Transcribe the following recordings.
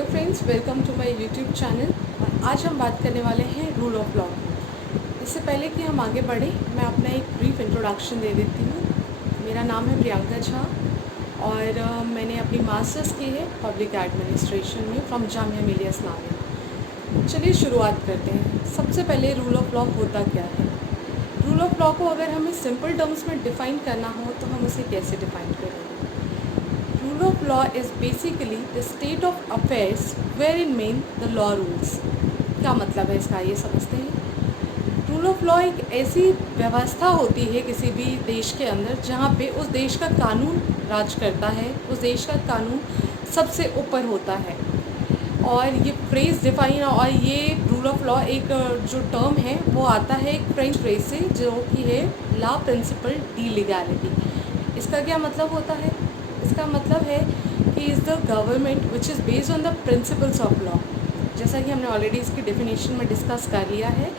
Hello friends, welcome to my YouTube channel. और आज हम बात करने वाले हैं रूल ऑफ लॉ। इससे पहले कि हम आगे बढ़ें, मैं अपना एक ब्रीफ इंट्रोडक्शन दे देती हूँ। मेरा नाम है प्रियंका झा और मैंने अपनी मास्टर्स की है पब्लिक एडमिनिस्ट्रेशन में फ्रॉम जामिया मिलिया इस्लामिया। चलिए शुरुआत करते हैं। सबसे पहले रूल ऑफ लॉ होता क्या है। रूल ऑफ लॉ को अगर हमें सिंपल टर्म्स में डिफ़ाइन करना हो तो हम उसे कैसे डिफ़ाइन करेंगे। Rule of law is basically the state of affairs wherein main the law rules। क्या मतलब है इसका, ये समझते हैं। रूल ऑफ लॉ एक ऐसी व्यवस्था होती है किसी भी देश के अंदर जहाँ पे उस देश का कानून राज करता है, उस देश का कानून सबसे ऊपर होता है। और ये फ्रेज डिफाइन और ये रूल ऑफ लॉ एक जो टर्म है वो आता है एक फ्रेंच फ्रेज से जो कि है ला प्रिंसिपल डी लीगैलिटी। इसका क्या मतलब होता है। इसका मतलब है कि is the government which is based on the principles of law. जैसा कि हमने ऑलरेडी इसकी डेफिनेशन में डिस्कस कर लिया है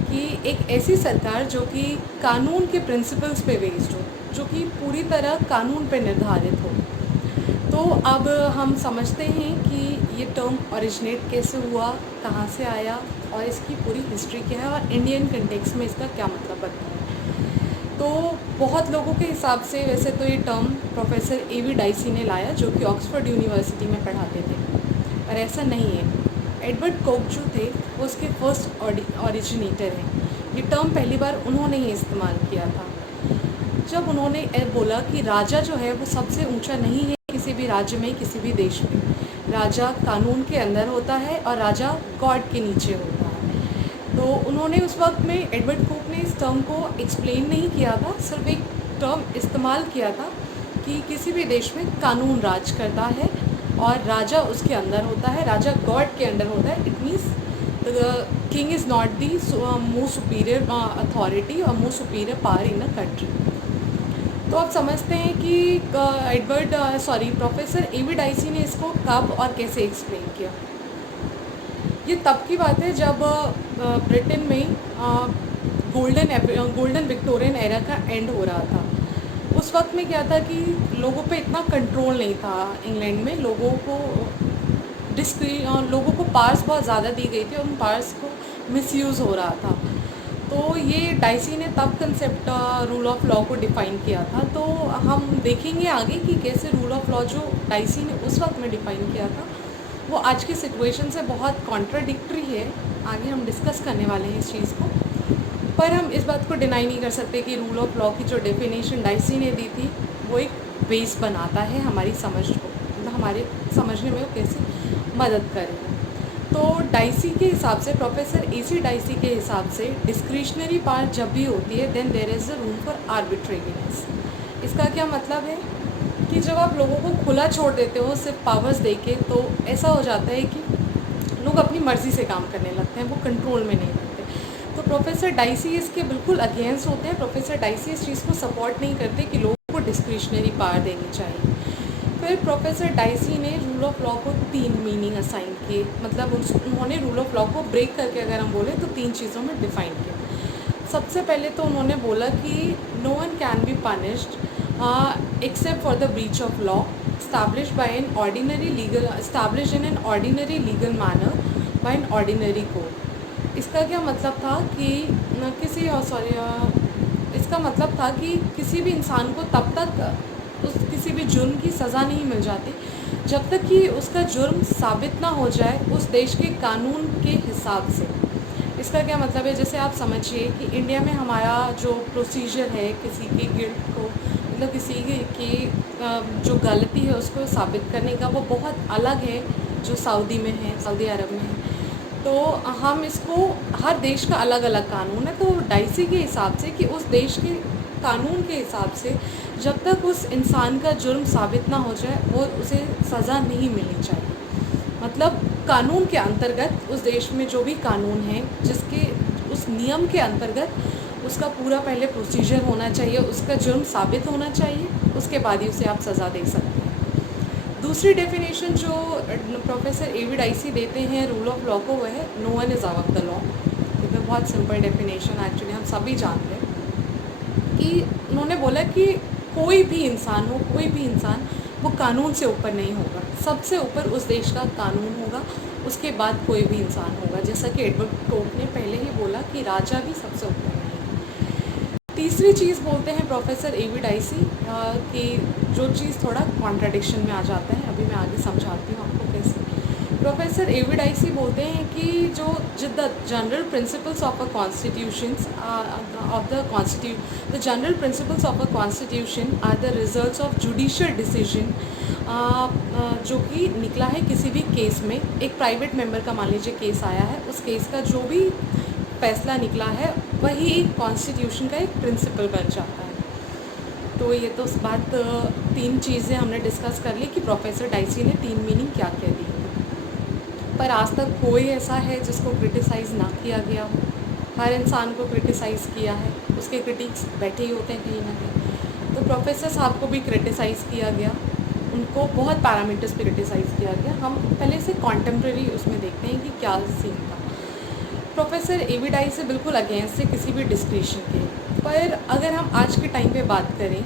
कि एक ऐसी सरकार जो कि कानून के प्रिंसिपल्स पे बेस्ड हो, जो कि पूरी तरह कानून पे निर्धारित हो। तो अब हम समझते हैं कि ये टर्म ओरिजिनेट कैसे हुआ, कहाँ से आया और इसकी पूरी हिस्ट्री क्या है और इंडियन कंटेक्स्ट में इसका क्या मतलब बनता है। तो बहुत लोगों के हिसाब से वैसे तो ये टर्म प्रोफेसर A.V. डाइसी ने लाया, जो कि ऑक्सफोर्ड यूनिवर्सिटी में पढ़ाते थे, और ऐसा नहीं है। एडवर्ड कोक जो थे वो उसके फर्स्ट ओरिजिनेटर हैं। ये टर्म पहली बार उन्होंने ही इस्तेमाल किया था जब उन्होंने बोला कि राजा जो है वो सबसे ऊंचा नहीं है किसी भी राज्य में, किसी भी देश में। राजा कानून के अंदर होता है और राजा गॉड के नीचे होता है। तो उन्होंने उस वक्त में एडवर्ड कोक ने इस टर्म को एक्सप्लेन नहीं किया था, सिर्फ एक टर्म इस्तेमाल किया था कि किसी भी देश में कानून राज करता है और राजा उसके अंदर होता है, राजा गॉड के अंडर होता है। It means the king is not the most superior authority और most superior power in a country. तो आप समझते हैं कि प्रोफेसर A.V. डाइसी ने इसको कब और कैसे एक्सप्लेन किया। ये तब की बात है जब ब्रिटेन में गोल्डन विक्टोरियन एरा का एंड हो रहा था। उस वक्त में क्या था कि लोगों पे इतना कंट्रोल नहीं था इंग्लैंड में। लोगों को पावर्स बहुत ज़्यादा दी गई थी और उन पावर्स को मिसयूज़ हो रहा था। तो ये डाइसी ने तब कंसेप्ट रूल ऑफ लॉ को डिफ़ाइन किया था। तो हम देखेंगे आगे कि कैसे रूल ऑफ लॉ जो डाइसी ने उस वक्त में डिफ़ाइन किया था वो आज की सिचुएशन से बहुत कॉन्ट्राडिक्टरी है। आगे हम डिस्कस करने वाले हैं इस चीज़ को, पर हम इस बात को डिनाई नहीं कर सकते कि रूल ऑफ लॉ की जो डेफिनेशन डाइसी ने दी थी वो एक बेस बनाता है हमारी समझ को, मतलब हमारे समझने में वो कैसे मदद करेगा। तो डाइसी के हिसाब से, प्रोफेसर A.C. डाइसी के हिसाब से, डिस्क्रिशनरी पावर जब भी होती है then there is a room for arbitrariness. इसका क्या मतलब है कि जब आप लोगों को खुला छोड़ देते हो सिर्फ पावर्स दे के, तो ऐसा हो जाता है कि लोग अपनी मर्ज़ी से काम करने लगते हैं, वो कंट्रोल में नहीं रहते। तो प्रोफेसर डाइसी इसके बिल्कुल अगेंस्ट होते हैं। प्रोफेसर डाइसी इस चीज़ को सपोर्ट नहीं करते कि लोगों को डिस्क्रिशनरी पावर देनी चाहिए। फिर प्रोफेसर डाइसी ने रूल ऑफ लॉ को 3 मीनिंग असाइन किए, मतलब उन्होंने रूल ऑफ लॉ को ब्रेक करके अगर हम बोले तो 3 चीज़ों में डिफ़ाइन किया। सबसे पहले तो उन्होंने बोला कि no one can be punished except for the breach of law established in an ordinary legal manner by an ordinary court। इसका क्या मतलब था कि इसका मतलब था कि किसी भी इंसान को तब तक किसी भी जुर्म की सज़ा नहीं मिल जाती जब तक कि उसका जुर्म साबित ना हो जाए उस देश के कानून के हिसाब से। इसका क्या मतलब है, जैसे आप समझिए कि इंडिया में हमारा जो प्रोसीजर है किसी के गिल्ट को, मतलब किसी की जो गलती है उसको साबित करने का, वो बहुत अलग है जो सऊदी में है, सऊदी अरब में है। तो हम इसको, हर देश का अलग अलग कानून है। तो डाइसी के हिसाब से कि उस देश के कानून के हिसाब से जब तक उस इंसान का जुर्म साबित ना हो जाए वो उसे सज़ा नहीं मिलनी चाहिए। मतलब कानून के अंतर्गत उस देश में जो भी कानून है, जिसके उस नियम के अंतर्गत उसका पूरा पहले प्रोसीजर होना चाहिए, उसका जुर्म साबित होना चाहिए, उसके बाद ही उसे आप सज़ा दे सकते हैं। दूसरी डेफिनेशन जो प्रोफेसर A.V. डाइसी देते हैं रूल ऑफ लॉ को, वह है no one is above the law. ये बहुत सिंपल डेफिनेशन, एक्चुअली हम सभी जानते हैं कि उन्होंने बोला कि कोई भी इंसान हो, कोई भी इंसान वो कानून से ऊपर नहीं होगा। सबसे ऊपर उस देश का कानून होगा, उसके बाद कोई भी इंसान होगा। जैसा कि एडवर्ड टोक ने पहले ही बोला कि राजा भी सबसे ऊपर नहीं है। तीसरी चीज़ बोलते हैं प्रोफेसर एवी डाइसी कि जो चीज़ थोड़ा कॉन्ट्राडिक्शन में आ जाता है, अभी मैं आगे समझाती हूँ आपको कैसे। प्रोफेसर एवी डाइसी बोलते हैं कि जो the general principles of a constitution the general principles of a constitution are the results of judicial decision, जो कि निकला है किसी भी केस में। एक प्राइवेट मेंबर का मान लीजिए केस आया है, उस केस का जो भी फैसला निकला है वही कॉन्स्टिट्यूशन का एक प्रिंसिपल बन जाता है। तो ये तो उस बात 3 चीज़ें हमने डिस्कस कर ली कि प्रोफेसर डाइसी ने 3 मीनिंग क्या क्या दी। पर आज तक कोई ऐसा है जिसको क्रिटिसाइज़ ना किया गया हो। हर इंसान को क्रिटिसाइज़ किया है, उसके क्रिटिक्स बैठे ही होते हैं कहीं ना कहीं। तो प्रोफेसर साहब को भी क्रिटिसाइज़ किया गया, उनको बहुत पैरामीटर्स पे क्रिटिसाइज़ किया गया। हम पहले से कॉन्टेम्प्रेरी उसमें देखते हैं कि क्या सीन था। प्रोफेसर एवी डाइसी से बिल्कुल अगेंस्ट है किसी भी डिस्क्रिशन के। पर अगर हम आज के टाइम पे बात करें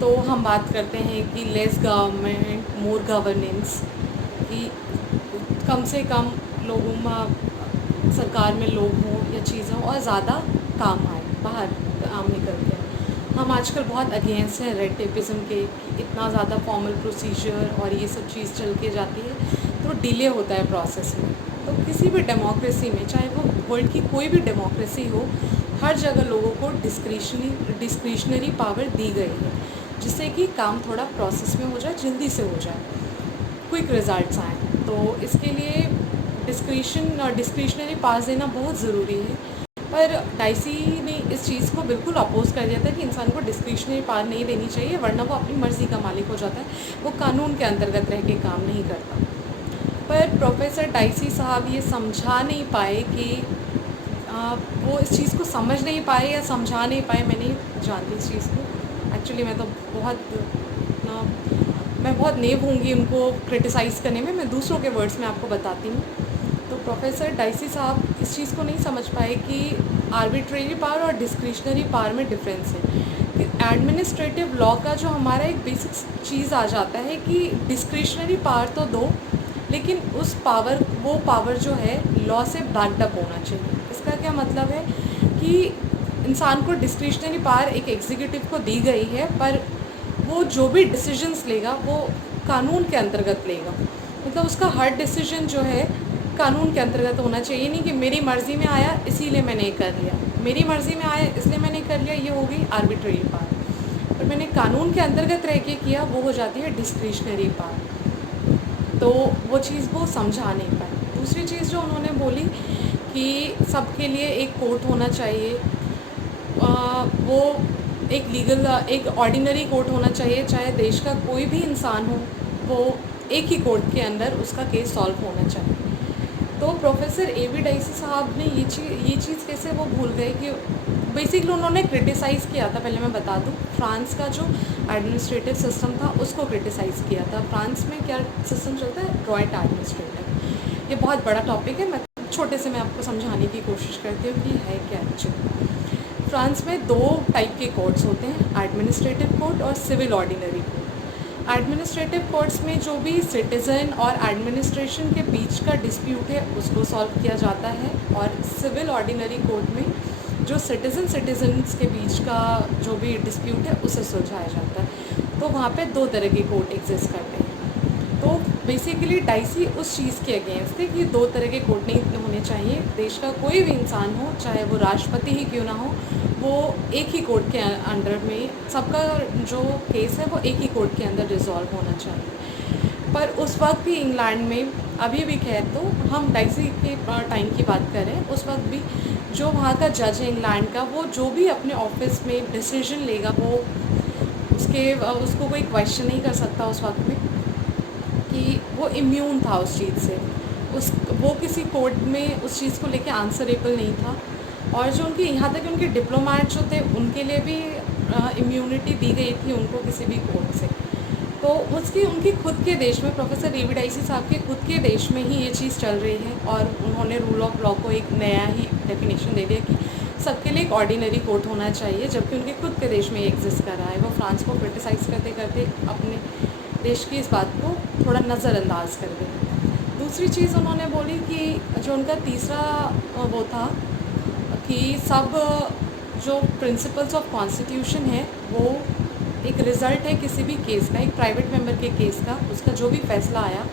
तो हम बात करते हैं कि लेस गवर्नमेंट मोर गवर्नेंस, कि कम से कम लोगों में सरकार में लोग हों या चीज़ें हों और ज़्यादा काम आए, बाहर काम निकल के। हम आजकल बहुत अगेंस्ट हैं रेड टेपिज़म के, कि इतना ज़्यादा फॉर्मल प्रोसीजर और ये सब चीज़ चल के जाती है तो डिले होता है प्रोसेस में। तो किसी भी डेमोक्रेसी में, चाहे वो वर्ल्ड की कोई भी डेमोक्रेसी हो, हर जगह लोगों को डिस्क्रिशनरी पावर दी गई है, जिससे कि काम थोड़ा प्रोसेस में हो जाए, जल्दी से हो जाए, क्विक रिजल्ट्स आएँ। तो इसके लिए डिस्क्रिशनरी पास देना बहुत ज़रूरी है। पर डाइसी ने इस चीज़ को बिल्कुल अपोज कर दिया था कि इंसान को डिस्क्रिशनरी पावर नहीं देनी चाहिए, वरना वो अपनी मर्ज़ी का मालिक हो जाता है, वो कानून के अंतर्गत रह के काम नहीं करता। पर प्रोफेसर डाइसी साहब ये समझा नहीं पाए कि वो इस चीज़ को समझ नहीं पाए या समझा नहीं पाए। मैं नहीं जानती इस चीज़ को एक्चुअली। मैं बहुत नेव होंगी उनको क्रिटिसाइज़ करने में। मैं दूसरों के वर्ड्स में आपको बताती हूँ। तो प्रोफेसर डाइसी साहब इस चीज़ को नहीं समझ पाए कि आर्बिट्रेरी पावर और डिस्क्रिशनरी पावर में डिफरेंस है। कि एडमिनिस्ट्रेटिव लॉ का जो हमारा एक बेसिक चीज़ आ जाता है कि डिस्क्रिशनरी पावर तो दो, लेकिन वो पावर जो है लॉ से बैक्ड अप होना चाहिए। इसका क्या मतलब है कि इंसान को डिस्क्रिशनरी पावर एक एग्जीक्यूटिव को दी गई है, पर वो जो भी डिसीजंस लेगा वो कानून के अंतर्गत लेगा। मतलब उसका हर डिसीजन जो है कानून के अंतर्गत होना चाहिए। नहीं कि मेरी मर्ज़ी में आया इसीलिए मैंने ये कर लिया, मेरी मर्ज़ी में आया इसलिए मैंने कर लिया, ये हो गई आर्बिट्रेरी पावर। और मैंने कानून के अंतर्गत रह के किया, वो हो जाती है डिस्क्रिशनरी पावर। तो वो चीज़ वो समझा नहीं पाए। दूसरी चीज़ जो उन्होंने बोली कि सबके लिए एक कोर्ट होना चाहिए, वो एक ऑर्डिनरी कोर्ट होना चाहिए, चाहे देश का कोई भी इंसान हो, वो एक ही कोर्ट के अंदर उसका केस सॉल्व होना चाहिए। तो प्रोफेसर एवी डाइसी साहब ने ये चीज़ कैसे वो भूल गए कि बेसिकली उन्होंने क्रिटिसाइज़ किया था। पहले मैं बता दूँ, फ्रांस का जो एडमिनिस्ट्रेटिव सिस्टम था उसको क्रिटिसाइज़ किया था। फ्रांस में क्या सिस्टम चलता है, ड्रॉइट एडमिनिस्ट्रेटिव। ये बहुत बड़ा टॉपिक है, मैं छोटे से मैं आपको समझाने की कोशिश करती हूँ कि है क्या एक्चुअली। फ्रांस में 2 टाइप के कोर्ट्स होते हैं, एडमिनिस्ट्रेटिव कोर्ट और civil ordinary court. Administrative courts में जो भी सिटीज़न और एडमिनिस्ट्रेशन के बीच का डिस्प्यूट है उसको सॉल्व किया जाता है, और सिविल ऑर्डिनरी कोर्ट में जो सिटीजन्स के बीच का जो भी डिस्प्यूट है उसे सुलझाया जाता है। तो वहाँ पे 2 तरह के कोर्ट एग्जिस्ट करते हैं। तो बेसिकली डाइसी उस चीज़ के अगेंस्ट थे कि 2 तरह के कोर्ट नहीं होने चाहिए। देश का कोई भी इंसान हो, चाहे वो राष्ट्रपति ही क्यों ना हो, वो एक ही कोर्ट के अंडर में सबका जो केस है वो एक ही कोर्ट के अंदर रिजॉल्व होना चाहिए। पर उस वक्त भी इंग्लैंड में, अभी भी खैर, तो हम डाइसी के टाइम की बात करें, उस वक्त भी जो वहाँ का जज है इंग्लैंड का, वो जो भी अपने ऑफिस में डिसीजन लेगा वो उसको कोई क्वेश्चन नहीं कर सकता उस वक्त में, कि वो इम्यून था उस चीज़ से। वो किसी कोर्ट में उस चीज़ को लेके आंसरेबल नहीं था। और जो उनके यहाँ तक उनके डिप्लोमेट जो थे उनके लिए भी इम्यूनिटी दी गई थी उनको किसी भी कोर्ट से। तो उनकी खुद के देश में, प्रोफेसर एवी डाइसी साहब के खुद के देश में ही ये चीज़ चल रही है, और उन्होंने रूल ऑफ लॉ को एक नया ही डेफिनेशन दे दिया कि सबके लिए एक ऑर्डिनरी कोर्ट होना चाहिए, जबकि उनके खुद के देश में एग्जिस्ट कर रहा है। वो फ्रांस को क्रिटिसाइज़ करते करते अपने देश की इस बात को थोड़ा नज़रअंदाज कर दें। दूसरी चीज़ उन्होंने बोली कि जो उनका तीसरा वो था कि सब जो प्रिंसिपल्स ऑफ कॉन्स्टिट्यूशन है वो एक रिज़ल्ट है किसी भी केस का, एक प्राइवेट मेंबर के केस का, उसका जो भी फैसला आया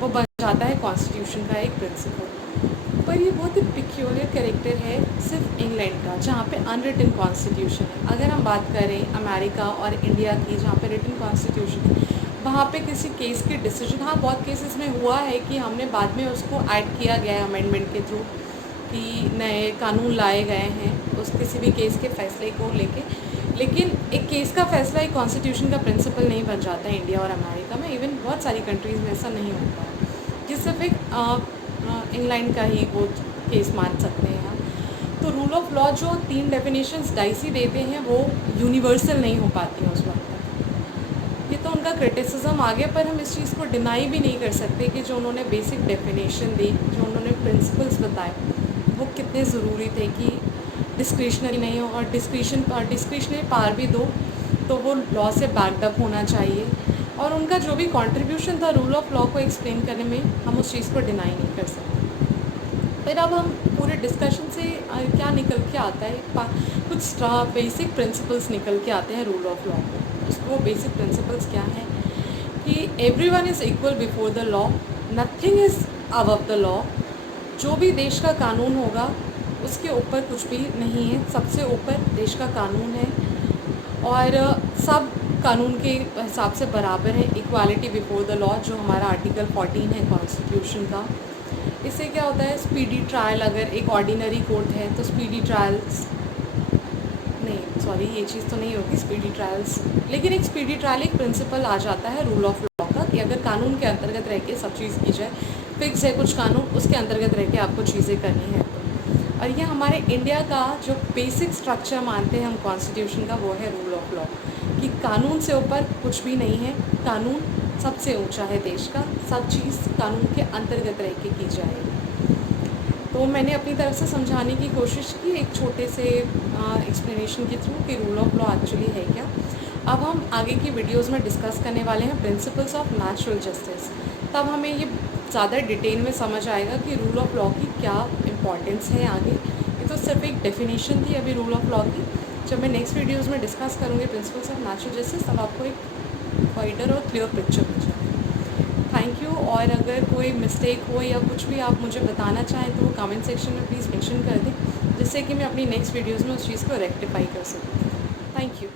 वो बन जाता है कॉन्स्टिट्यूशन का एक प्रिंसिपल। पर ये बहुत ही पिक्यूलियर कैरेक्टर है सिर्फ इंग्लैंड का, जहाँ पे अनरिटन कॉन्स्टिट्यूशन है। अगर हम बात करें अमेरिका और इंडिया की, जहाँ पे रिटन कॉन्स्टिट्यूशन है, वहाँ पे किसी केस के डिसीजन, हाँ बहुत केसेस में हुआ है कि हमने बाद में उसको ऐड किया गया है अमेंडमेंट के थ्रू कि नए कानून लाए गए हैं उस किसी भी केस के फैसले को लेके, लेकिन एक केस का फैसला एक कॉन्स्टिट्यूशन का प्रिंसिपल नहीं बन जाता है इंडिया और अमेरिका में। इवन बहुत सारी कंट्रीज़ में ऐसा नहीं होता है कि सिर्फ एक इंग्लैंड का ही वो केस मान सकते हैं हम। तो रूल ऑफ लॉ जो 3 डेफिनेशंस डाइसी देते हैं वो यूनिवर्सल नहीं हो पाती हैं उस वक्त तक। ये तो उनका क्रिटिसिज्म आ गया, पर हम इस चीज़ को डिनाई भी नहीं कर सकते कि जो उन्होंने बेसिक डेफिनेशन दी, जो उन्होंने प्रिंसिपल्स बताए, वो कितने ज़रूरी थे कि डिस्क्रिशनरी नहीं हो, और डिस्क्रिशनरी पावर भी दो तो वो लॉ से बैकअप होना चाहिए। और उनका जो भी कंट्रीब्यूशन था रूल ऑफ लॉ को एक्सप्लेन करने में, हम उस चीज़ को डिनाई नहीं कर सकते। फिर अब हम पूरे डिस्कशन से क्या निकल के आता है, कुछ बेसिक प्रिंसिपल्स निकल के आते हैं रूल ऑफ लॉ को। उसको बेसिक प्रिंसिपल्स क्या हैं कि everyone is equal before the law, nothing is above the law. जो भी देश का कानून होगा उसके ऊपर कुछ भी नहीं है, सबसे ऊपर देश का कानून है और सब कानून के हिसाब से बराबर है। इक्वालिटी बिफोर द लॉ जो हमारा आर्टिकल 14 है कॉन्स्टिट्यूशन का। इससे क्या होता है, स्पीडी ट्रायल, अगर एक ऑर्डिनरी कोर्ट है तो स्पीडी ट्रायल्स नहीं, सॉरी ये चीज़ तो नहीं होगी स्पीडी ट्रायल्स, लेकिन एक स्पीडी ट्रायल एक प्रिंसिपल आ जाता है रूल ऑफ लॉ का कि अगर कानून के अंतर्गत रह के सब चीज़ की जाए, फिक्स है कुछ कानून, उसके अंतर्गत रह के आपको चीज़ें करनी है। और ये हमारे इंडिया का जो बेसिक स्ट्रक्चर मानते हैं हम कॉन्स्टिट्यूशन का, वो है रूल ऑफ लॉ कि कानून से ऊपर कुछ भी नहीं है, कानून सबसे ऊंचा है देश का, सब चीज़ कानून के अंतर्गत रह के की जाएगी। तो मैंने अपनी तरफ से समझाने की कोशिश की एक छोटे से एक्सप्लेनेशन के थ्रू कि रूल ऑफ लॉ एक्चुअली है क्या। अब हम आगे की वीडियोस में डिस्कस करने वाले हैं प्रिंसिपल्स ऑफ नेचुरल जस्टिस, तब हमें ये ज़्यादा डिटेल में समझ आएगा कि रूल ऑफ लॉ की क्या इम्पॉर्टेंस है आगे। ये तो सिर्फ एक डेफिनेशन थी अभी रूल ऑफ लॉ की। जब मैं नेक्स्ट वीडियोज़ में डिस्कस करूँगी प्रिंसिपल्स ऑफ नेचुरल जस्टिस, तब आपको एक वाइडर और क्लियर पिक्चर मिल जाएगी। Thank you. और अगर कोई मिस्टेक हो या कुछ भी आप मुझे बताना चाहें तो वो कमेंट सेक्शन में प्लीज़ मेंशन कर दें, जिससे कि मैं अपनी नेक्स्ट वीडियोज़ में उस चीज़ को रेक्टिफाई कर सकूँ। Thank you.